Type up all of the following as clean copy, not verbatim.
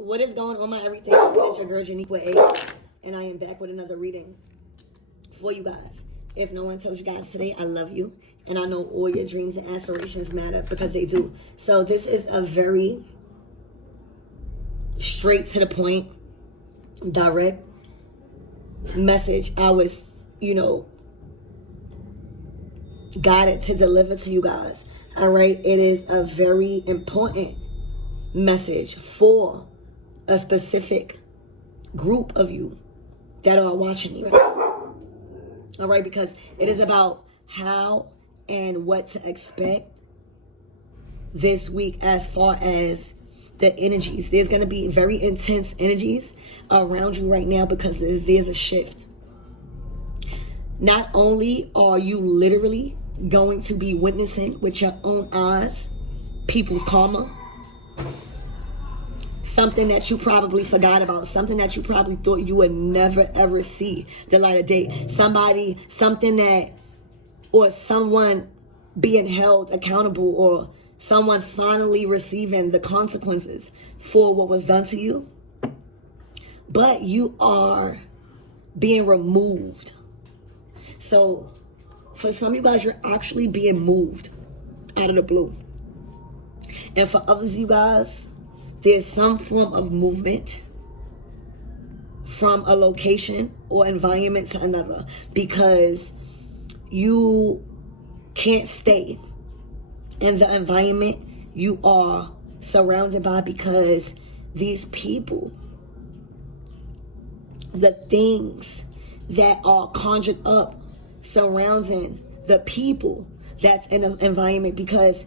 What is going on, my everything? It's your girl Janiqua A, and I am back with another reading for you guys. If no one told you guys today, I love you, and I know all your dreams and aspirations matter, because they do. So this is a very straight to the point, direct message. I was, guided to deliver to you guys. All right, it is a very important message for a specific group of you that are watching me right now. All right, because it is about how and what to expect this week as far as the energies. There's going to be very intense energies around you right now because there's a shift. Not only are you literally going to be witnessing with your own eyes people's karma, something that you probably forgot about, something that you probably thought you would never ever see the light of day, someone being held accountable, or someone finally receiving the consequences for what was done to you. But you are being removed. So for some of you guys, you're actually being moved out of the blue. And for others of you guys, there's some form of movement from a location or environment to another, because you can't stay in the environment you are surrounded by, because these people, the things that are conjured up surrounding the people that's in an environment, because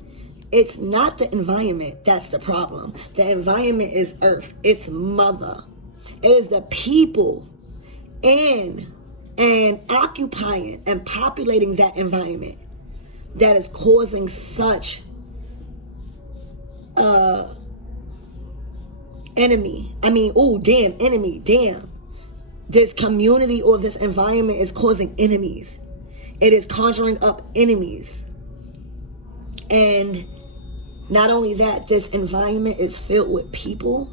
it's not the environment that's the problem. The environment is Earth. It's Mother. It is the people in and occupying and populating that environment that is causing such enemy. Enemy. Damn. This community or this environment is causing enemies. It is conjuring up enemies. And not only that, this environment is filled with people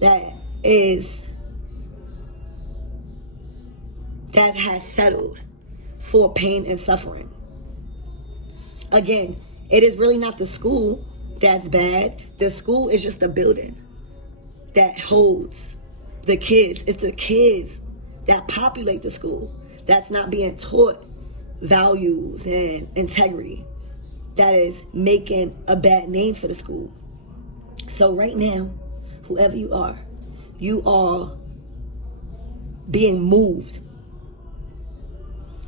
that has settled for pain and suffering. Again, it is really not the school that's bad. The school is just a building that holds the kids. It's the kids that populate the school that's not being taught values and integrity, that is making a bad name for the school. So right now, whoever you are being moved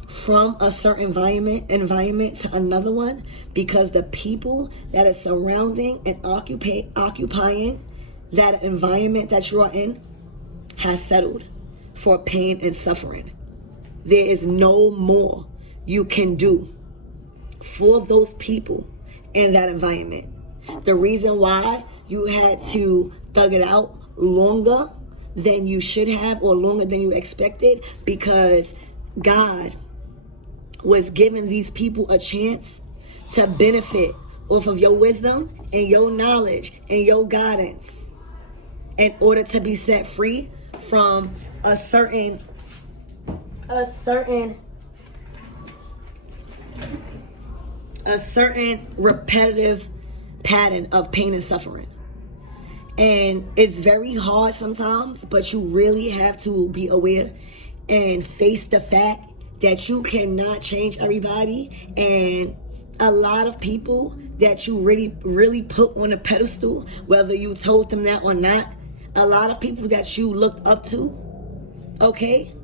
from a certain environment to another one, because the people that are surrounding and occupying that environment that you are in has settled for pain and suffering. There is no more you can do for those people in that environment. The reason why you had to thug it out longer than you should have, or longer than you expected, because God was giving these people a chance to benefit off of your wisdom and your knowledge and your guidance in order to be set free from a certain repetitive pattern of pain and suffering. And it's very hard sometimes, but you really have to be aware and face the fact that you cannot change everybody. And a lot of people that you really put on a pedestal, whether you told them that or not, a lot of people that you looked up to, okay,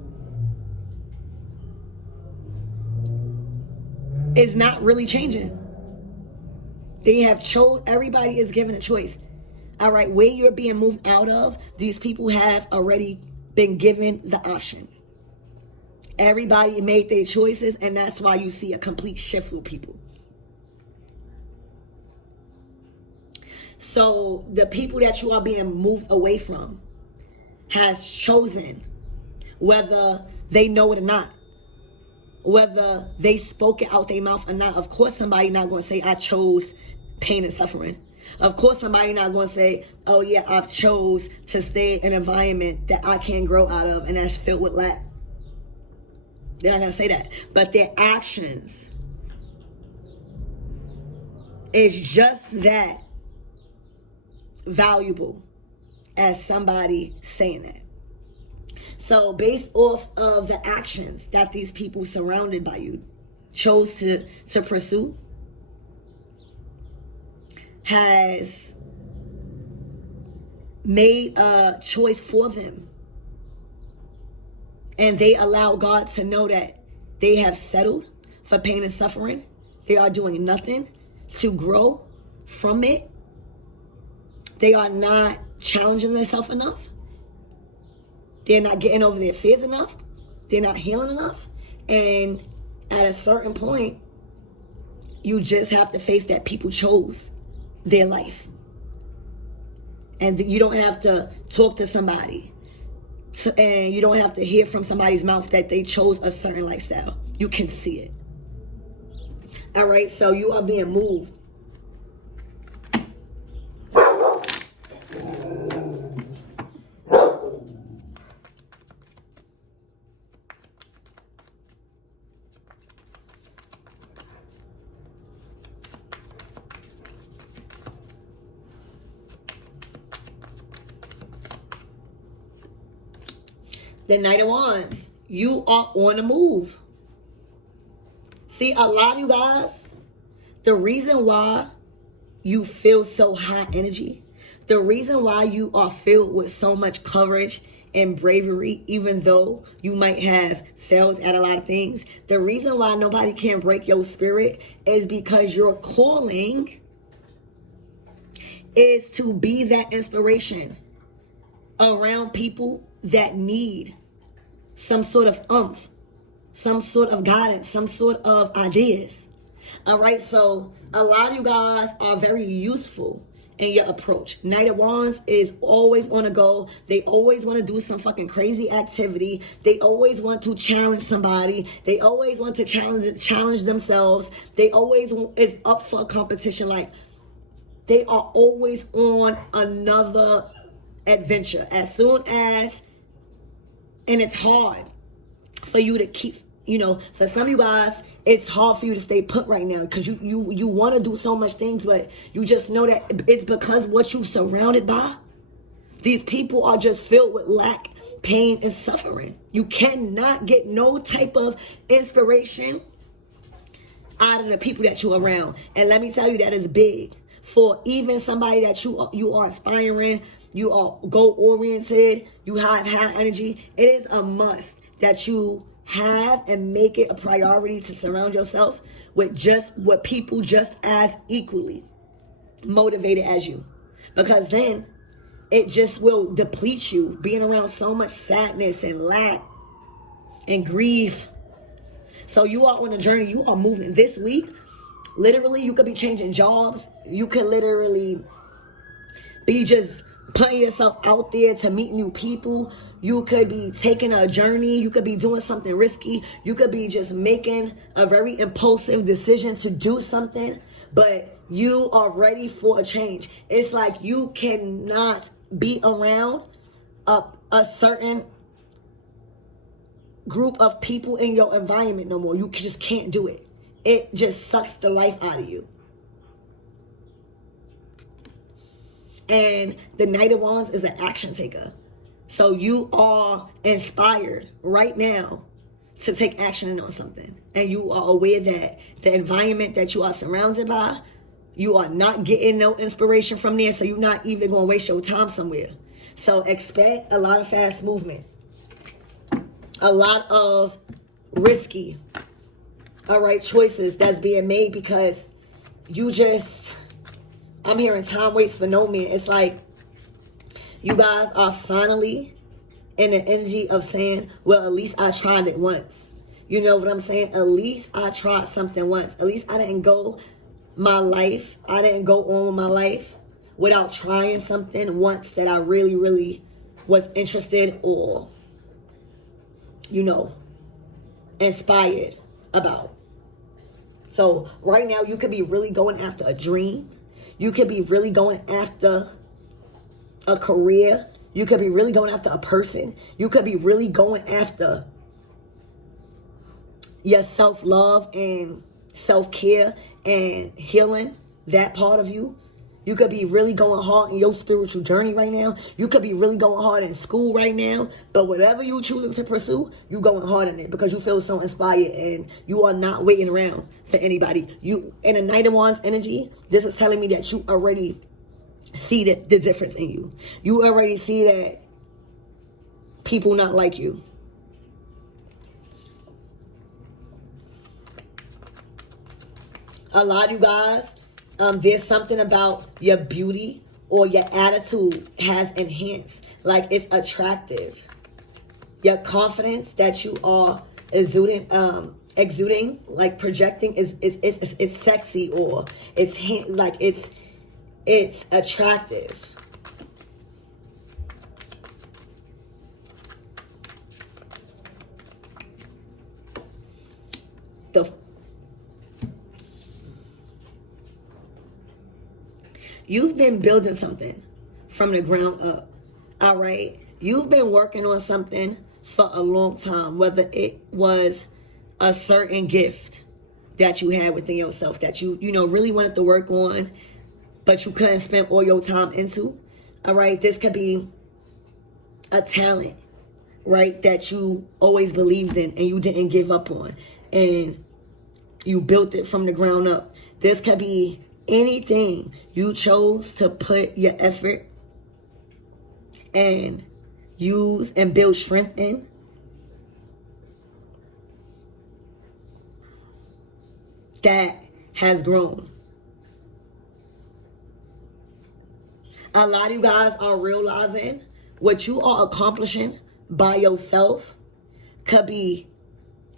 is not really changing. They have everybody is given a choice. All right, where you're being moved out of, these people have already been given the option. Everybody made their choices, and that's why you see a complete shift with people. So the people that you are being moved away from has chosen, whether they know it or not, whether they spoke it out their mouth or not. Of course, somebody not going to say, I chose pain and suffering. Of course, somebody not going to say, oh yeah, I've chose to stay in an environment that I can't grow out of and that's filled with lack. They're not going to say that. But their actions is just that valuable as somebody saying that. So based off of the actions that these people surrounded by you chose to pursue, has made a choice for them. And they allow God to know that they have settled for pain and suffering. They are doing nothing to grow from it. They are not challenging themselves enough. They're not getting over their fears enough. They're not healing enough. And at a certain point, you just have to face that people chose their life. And you don't have to talk to somebody. And you don't have to hear from somebody's mouth that they chose a certain lifestyle. You can see it. All right, so you are being moved. The Knight of Wands, you are on the move. See, a lot of you guys, the reason why you feel so high energy, the reason why you are filled with so much courage and bravery, even though you might have failed at a lot of things, the reason why nobody can break your spirit is because your calling is to be that inspiration around people that need some sort of oomph, some sort of guidance, some sort of ideas. All right, so a lot of you guys are very youthful in your approach. Knight of Wands is always on a go. They always want to do some fucking crazy activity. They always want to challenge somebody. They always want to challenge themselves. They always is up for a competition. Like, they are always on another adventure. As soon as, and it's hard for you to keep, for some of you guys, it's hard for you to stay put right now because you want to do so much things, but you just know that it's because what you surrounded by, these people are just filled with lack, pain, and suffering. You cannot get no type of inspiration out of the people that you're around. And let me tell you, that is big. For even somebody that you are inspiring, you are goal-oriented, you have high energy, it is a must that you have and make it a priority to surround yourself with people just as equally motivated as you. Because then it just will deplete you, being around so much sadness and lack and grief. So you are on a journey, you are moving. This week, literally, you could be changing jobs. You could literally be just putting yourself out there to meet new people. You could be taking a journey. You could be doing something risky. You could be just making a very impulsive decision to do something, but you are ready for a change. It's like you cannot be around a certain group of people in your environment no more. You just can't do it. It just sucks the life out of you. And the Knight of Wands is an action taker. So you are inspired right now to take action on something. And you are aware that the environment that you are surrounded by, you are not getting no inspiration from there. So you're not even going to waste your time somewhere. So expect a lot of fast movement. A lot of risky, choices that's being made because I'm hearing time waits for no man. It's like you guys are finally in the energy of saying, well, at least I tried it once. You know what I'm saying? At least I tried something once. At least I didn't go on with my life without trying something once that I really, really was interested or, inspired about. So right now you could be really going after a dream You could be really going after a career. You could be really going after a person. You could be really going after your self-love and self-care and healing, that part of you. You could be really going hard in your spiritual journey right now. You could be really going hard in school right now. But whatever you choosing to pursue, you going hard in it because you feel so inspired and you are not waiting around for anybody. You, in a Knight of Wands energy, this is telling me that you already see the difference in you. You already see that people not like you. A lot of you guys, there's something about your beauty or your attitude has enhanced. Like it's attractive. Your confidence that you are exuding, like projecting it's sexy, or it's attractive. You've been building something from the ground up, all right? You've been working on something for a long time, whether it was a certain gift that you had within yourself that you really wanted to work on, but you couldn't spend all your time into, all right? This could be a talent, right, that you always believed in and you didn't give up on, and you built it from the ground up. This could be anything you chose to put your effort and use and build strength in. That has grown. A lot of you guys are realizing what you are accomplishing by yourself could be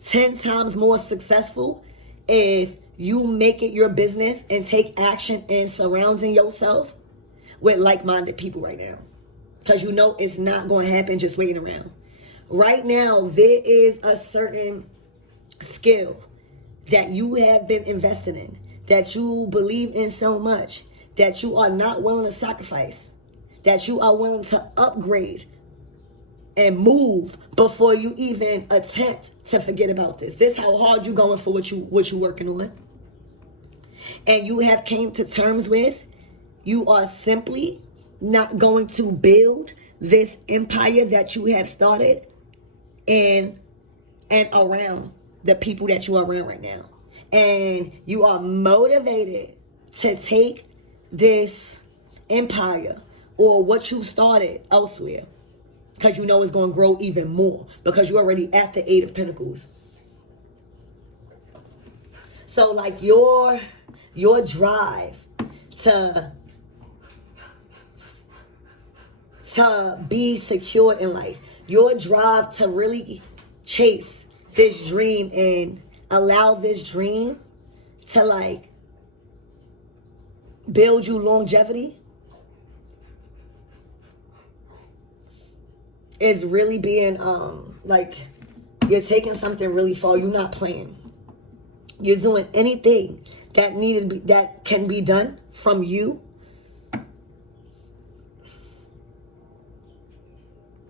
10 times more successful if you make it your business and take action in surrounding yourself with like-minded people right now. Because you know it's not going to happen just waiting around. Right now, there is a certain skill that you have been investing in, that you believe in so much, that you are not willing to sacrifice, that you are willing to upgrade and move before you even attempt to forget about this. This is how hard you going for what you working on. And you have came to terms with, you are simply not going to build this empire that you have started in and around the people that you are around right now. And you are motivated to take this empire or what you started elsewhere, because you know it's going to grow even more, because you're already at the 8 of Pentacles. So like your drive to be secure in life, your drive to really chase this dream and allow this dream to like build you longevity is really being like you're taking something really far. You're not playing. You're doing anything that can be done from you.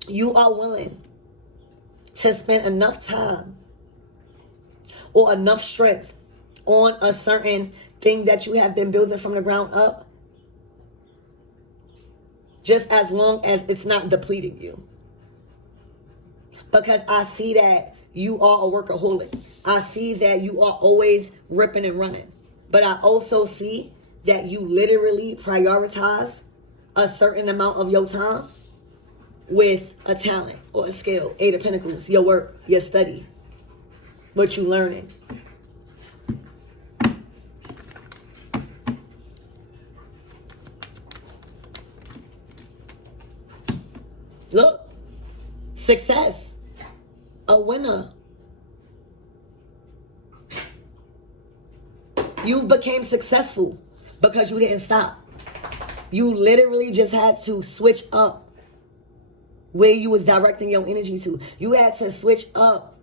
You are willing to spend enough time or enough strength on a certain thing that you have been building from the ground up, just as long as it's not depleting you. Because I see that you are a workaholic. I see that you are always ripping and running. But I also see that you literally prioritize a certain amount of your time with a talent or a skill. 8 of Pentacles, your work, your study, what you learning. Look, success, a winner. You became successful because you didn't stop. You literally just had to switch up where you was directing your energy to. You had to switch up.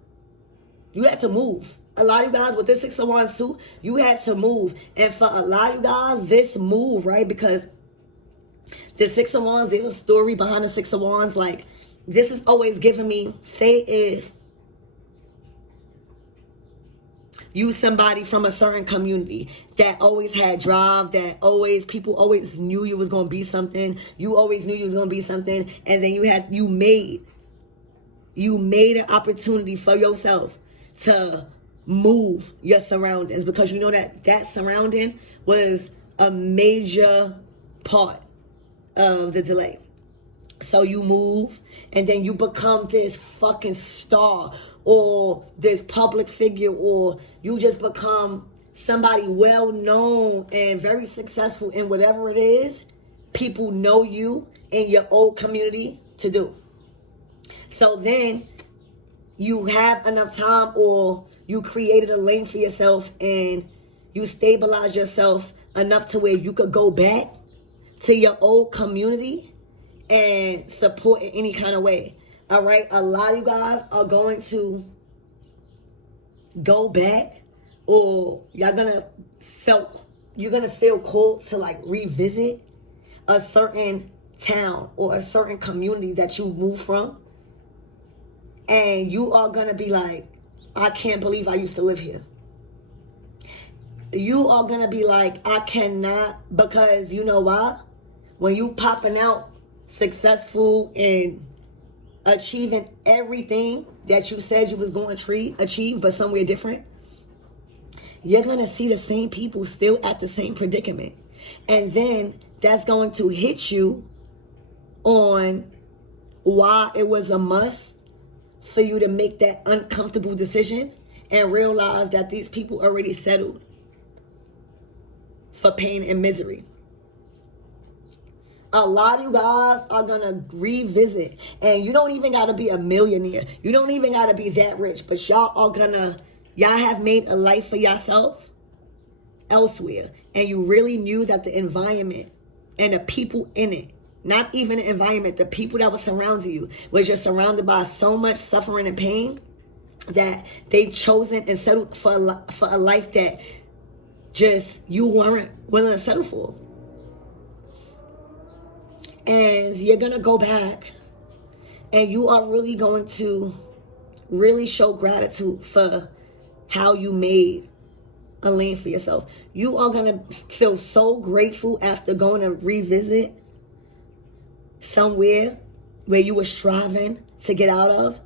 You had to move. A lot of you guys with this Six of Wands too, you had to move. And for a lot of you guys, this move, right? Because the Six of Wands, there's a story behind the Six of Wands. Like, this is always giving me, say if you somebody from a certain community that always had drive, that always, people always knew you was going to be something. You always knew you was going to be something. And then you made an opportunity for yourself to move your surroundings, because you know that surrounding was a major part of the delay. So you move, and then you become this fucking star, or this public figure, or you just become somebody well known and very successful in whatever it is people know you in your old community to do. So then you have enough time, or you created a lane for yourself, and you stabilize yourself enough to where you could go back to your old community and support in any kind of way. All right, a lot of you guys are going to go back, or you're gonna feel called to like revisit a certain town or a certain community that you moved from, and you are gonna be like, I can't believe I used to live here. You are gonna be like, I cannot, because you know why? When you popping out successful and achieving everything that you said you was going to achieve, but somewhere different, you're going to see the same people still at the same predicament. And then that's going to hit you on why it was a must for you to make that uncomfortable decision and realize that these people already settled for pain and misery. A lot of you guys are going to revisit, and you don't even got to be a millionaire. You don't even got to be that rich, but y'all have made a life for yourself elsewhere, and you really knew that the environment and the people in it, not even the environment, the people that were surrounding you, was just surrounded by so much suffering and pain that they've chosen and settled for a life that just you weren't willing to settle for. And you're going to go back, and you are really going to really show gratitude for how you made a lane for yourself. You are going to feel so grateful after going to revisit somewhere where you were striving to get out of.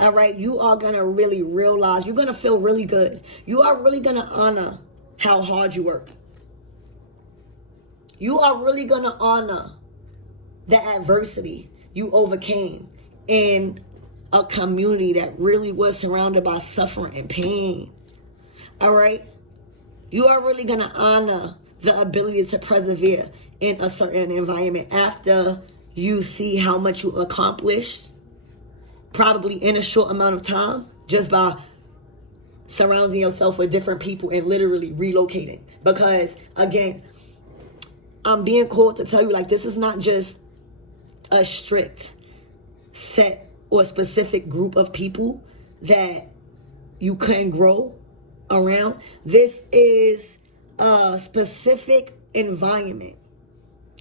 All right, you are going to really realize, you're going to feel really good. You are really going to honor how hard you work. You are really going to honor the adversity you overcame in a community that really was surrounded by suffering and pain. All right? You are really going to honor the ability to persevere in a certain environment after you see how much you accomplished, probably in a short amount of time, just by surrounding yourself with different people and literally relocating. Because, again, I'm being called to tell you, like, this is not just a strict set or specific group of people that you couldn't grow around. This is a specific environment,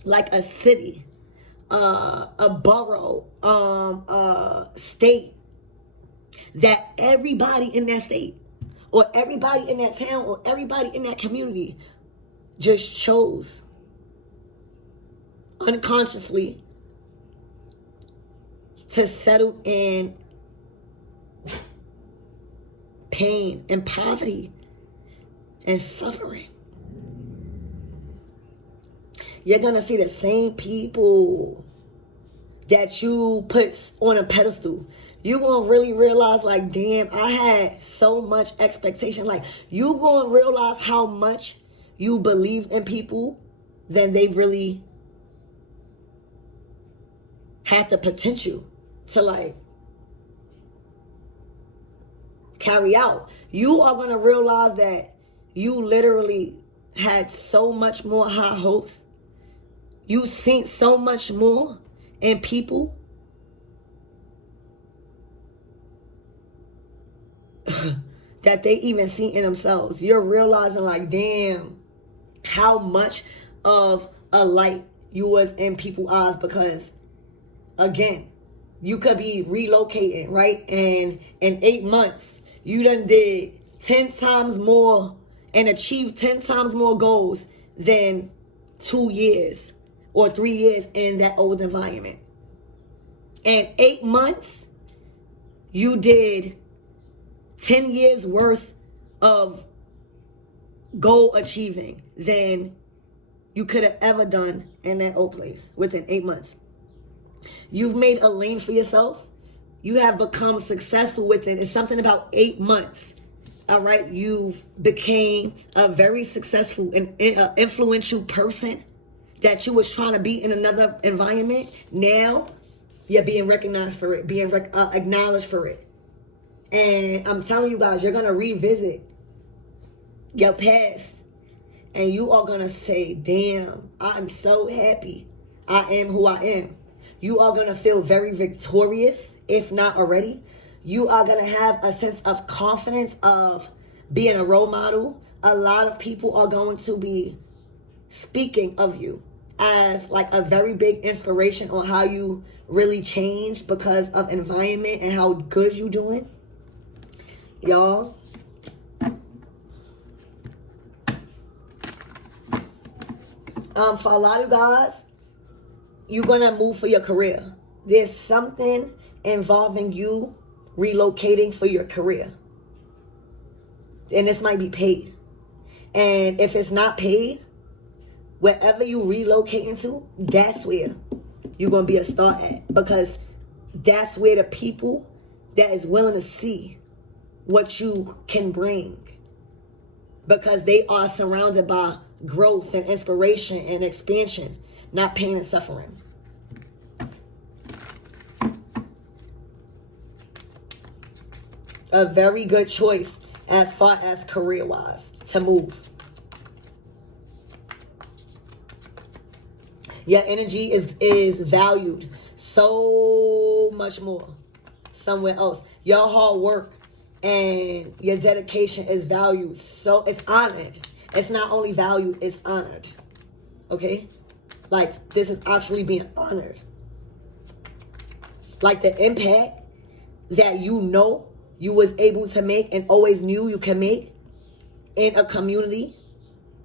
like a city, a borough, a state, that everybody in that state, or everybody in that town, or everybody in that community just chose unconsciously to settle in pain and poverty and suffering. You're going to see the same people that you put on a pedestal. You're going to really realize, like, damn, I had so much expectation. Like, you're going to realize how much you believe in people than they really had the potential to, like, carry out. You are going to realize that you literally had so much more high hopes. You seen so much more in people that they even see in themselves. You're realizing like, damn, how much of a light you was in people's eyes, because again, you could be relocating, right? And in 8 months, you done did 10 times more and achieved 10 times more goals than 2 years or 3 years in that old environment. In 8 months, you did 10 years worth of goal achieving than you could have ever done in that old place within 8 months. You've made a lane for yourself. You have become successful within, it's something about 8 months. All right, you've became a very successful and influential person that you was trying to be in another environment. Now you're being recognized for it, being acknowledged for it. And I'm telling you guys, you're going to revisit your past and you are going to say, damn, I'm so happy I am who I am. You are going to feel very victorious, if not already. You are going to have a sense of confidence of being a role model. A lot of people are going to be speaking of you as like a very big inspiration on how you really change because of environment and how good you doing. Y'all, for a lot of guys, you're going to move for your career. There's something involving you relocating for your career. And this might be paid. And if it's not paid, wherever you relocate into, that's where you're going to be a star at. Because that's where the people that is willing to see what you can bring. Because they are surrounded by growth and inspiration and expansion, not pain and suffering. A very good choice as far as career-wise to move. Your energy is valued so much more somewhere else. Your hard work and your dedication is valued, so it's honored. It's not only valued, it's honored. Okay? Like, this is actually being honored. Like the impact that you know you was able to make and always knew you can make in a community.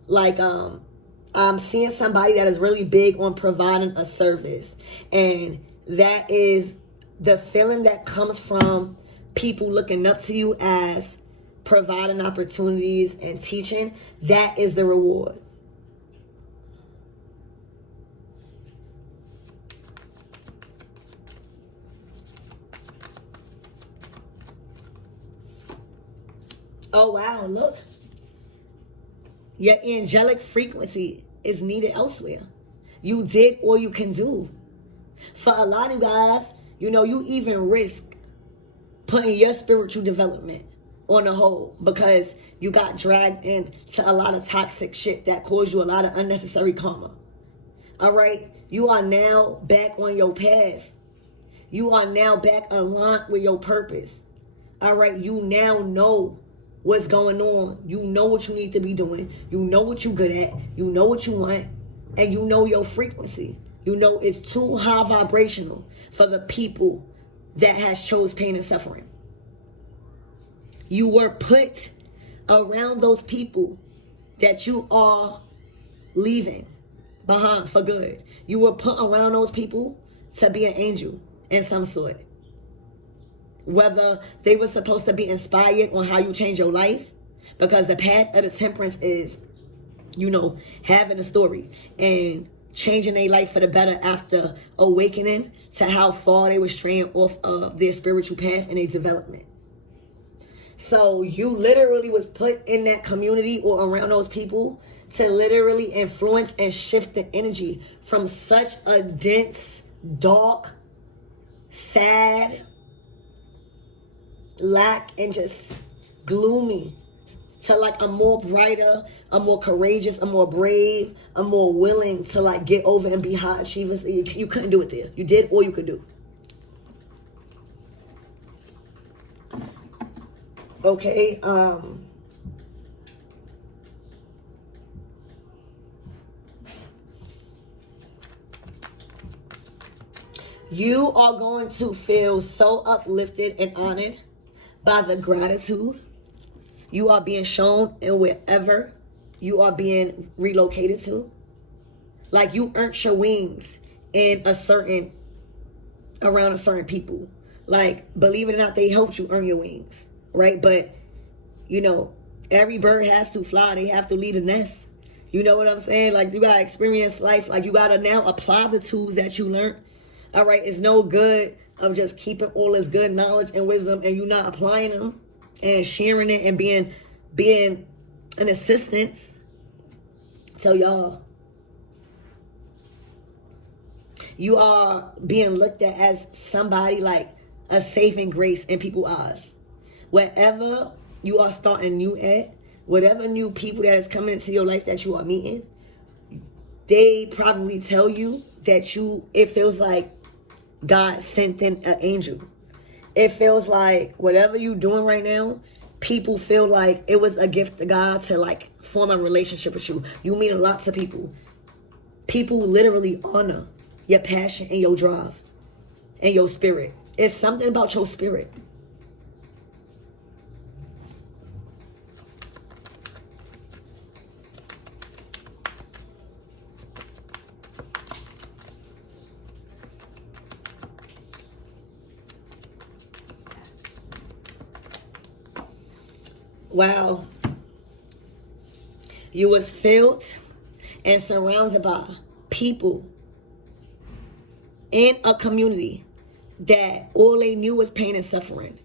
Like, I'm seeing somebody that is really big on providing a service. And that is the feeling that comes from people looking up to you as providing opportunities and teaching. That is the reward. Oh, wow, look. Your angelic frequency is needed elsewhere. You did all you can do. For a lot of guys, you know, you even risk putting your spiritual development on the hold because you got dragged into a lot of toxic shit that caused you a lot of unnecessary karma. All right? You are now back on your path. You are now back aligned with your purpose. All right? You now know what's going on. You know what you need to be doing. You know what you're good at. You know what you want. And you know your frequency. You know it's too high vibrational for the people that has chose pain and suffering. You were put around those people that you are leaving behind for good. You were put around those people to be an angel in some sort. Whether they were supposed to be inspired on how you change your life, because the path of the temperance is, you know, having a story and changing their life for the better after awakening to how far they were straying off of their spiritual path and their development. So you literally was put in that community or around those people to literally influence and shift the energy from such a dense, dark, sad, lack, and just gloomy to like a more brighter, a more courageous, a more brave, a more willing to like get over and be high achievers. You couldn't do it there. You did all you could do. Okay, you are going to feel so uplifted and honored by the gratitude you are being shown in wherever you are being relocated to. Like, you earned your wings in around a certain people. Like, believe it or not, they helped you earn your wings, right? But, you know, every bird has to fly. They have to leave the nest. You know what I'm saying? Like, you got to experience life. Like, you got to now apply the tools that you learned. All right? It's no good of just keeping all this good knowledge and wisdom and you not applying them and sharing it and being an assistance. So, y'all, you are being looked at as somebody like a saving grace in people's eyes. Wherever you are starting new at, whatever new people that is coming into your life that you are meeting, they probably tell you that it feels like God sent in an angel. It feels like whatever you're doing right now, people feel like it was a gift to God to like form a relationship with you. You mean a lot to people. People literally honor your passion and your drive and your spirit. It's something about your spirit. Wow. You was filled and surrounded by people in a community that all they knew was pain and suffering.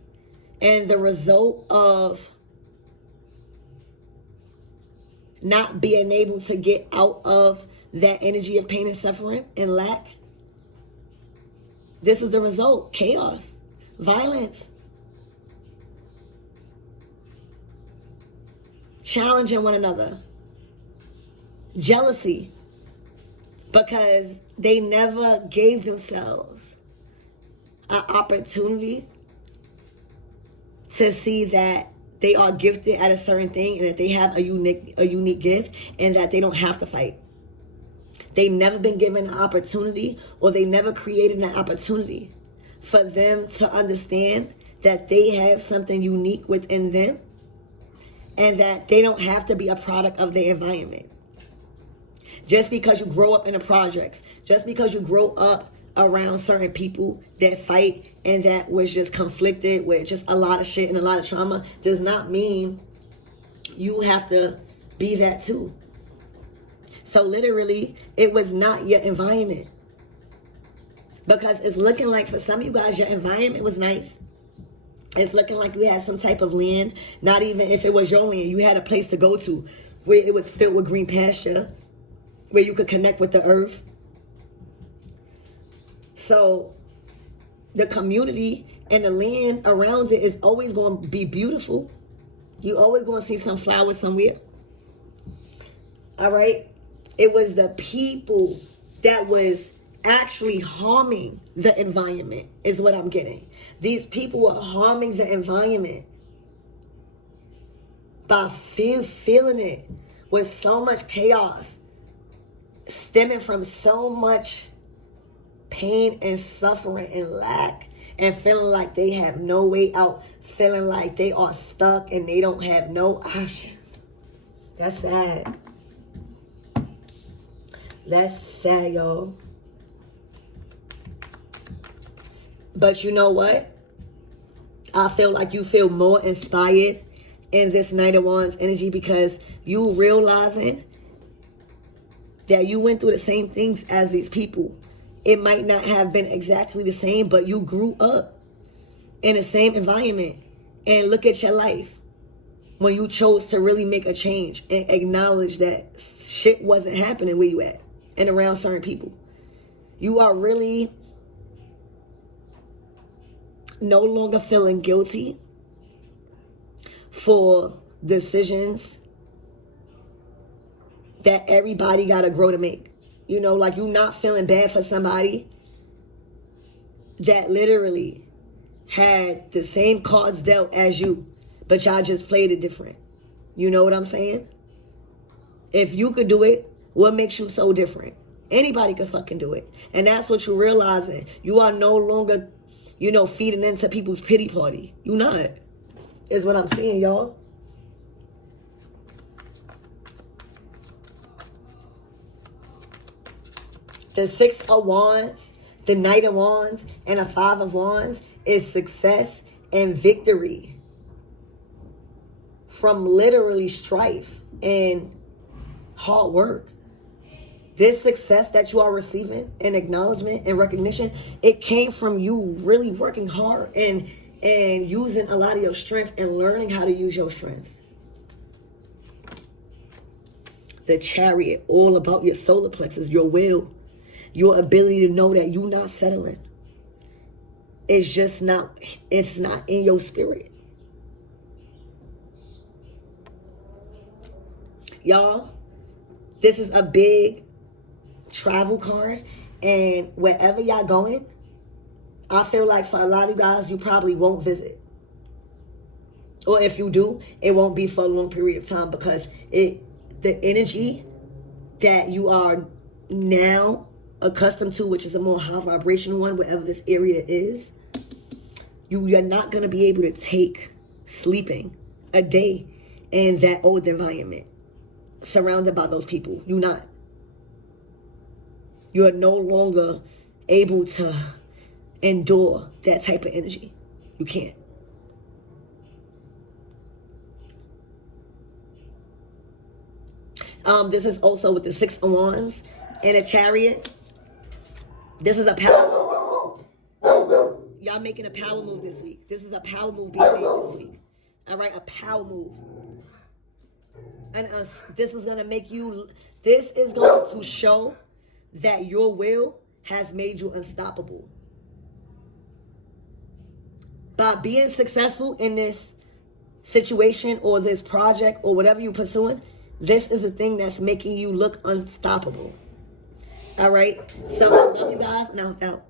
And the result of not being able to get out of that energy of pain and suffering and lack, this is the result. Chaos, violence, challenging one another, jealousy, because they never gave themselves an opportunity to see that they are gifted at a certain thing and that they have a unique gift and that they don't have to fight. They never been given an opportunity, or they never created an opportunity for them to understand that they have something unique within them and that they don't have to be a product of their environment. Just because you grow up in the projects, just because you grow up around certain people that fight and that was just conflicted with just a lot of shit and a lot of trauma, does not mean you have to be that too. So literally, it was not your environment. Because it's looking like for some of you guys, your environment was nice. It's looking like you had some type of land. Not even if it was your land, you had a place to go to where it was filled with green pasture, where you could connect with the earth. So the community and the land around it is always going to be beautiful. You always going to see some flowers somewhere. All right? It was the people that was actually harming the environment is what I'm getting. These people were harming the environment by feeling it with so much chaos, stemming from so much pain and suffering and lack, and feeling like they have no way out, feeling like they are stuck and they don't have no options. That's sad. That's sad, y'all. But you know what? I feel like you feel more inspired in this Knight of Wands energy because you realizing that you went through the same things as these people. It might not have been exactly the same, but you grew up in the same environment. And look at your life when you chose to really make a change and acknowledge that shit wasn't happening where you at and around certain people. You are really no longer feeling guilty for decisions that everybody got to grow to make. You know, like, you're not feeling bad for somebody that literally had the same cards dealt as you, but y'all just played it different. You know what I'm saying? If you could do it, what makes you so different? Anybody can fucking do it. And that's what you're realizing. You are no longer, feeding into people's pity party. You not. Is what I'm saying, y'all. The 6 of Wands, the Knight of Wands, and a 5 of Wands is success and victory from literally strife and hard work. This success that you are receiving and acknowledgement and recognition, it came from you really working hard and using a lot of your strength and learning how to use your strength. The Chariot, all about your solar plexus, your will, your ability to know that you're not settling. It's not in your spirit. Y'all, this is a big travel card, and wherever y'all going, I feel like for a lot of you guys, you probably won't visit. Or if you do, it won't be for a long period of time, because the energy that you are now accustomed to, which is a more high vibrational one, wherever this area is, you're not going to be able to take sleeping a day in that old environment, surrounded by those people. You're not. You are no longer able to endure that type of energy. You can't. This is also with the 6 of Wands and a Chariot. This is a power move. Y'all making a power move this week. This is a power move being made this week. All right, a power move. And this is going to show that your will has made you unstoppable. By being successful in this situation or this project or whatever you're pursuing, this is the thing that's making you look unstoppable. All right? So I love you guys, and I'm out.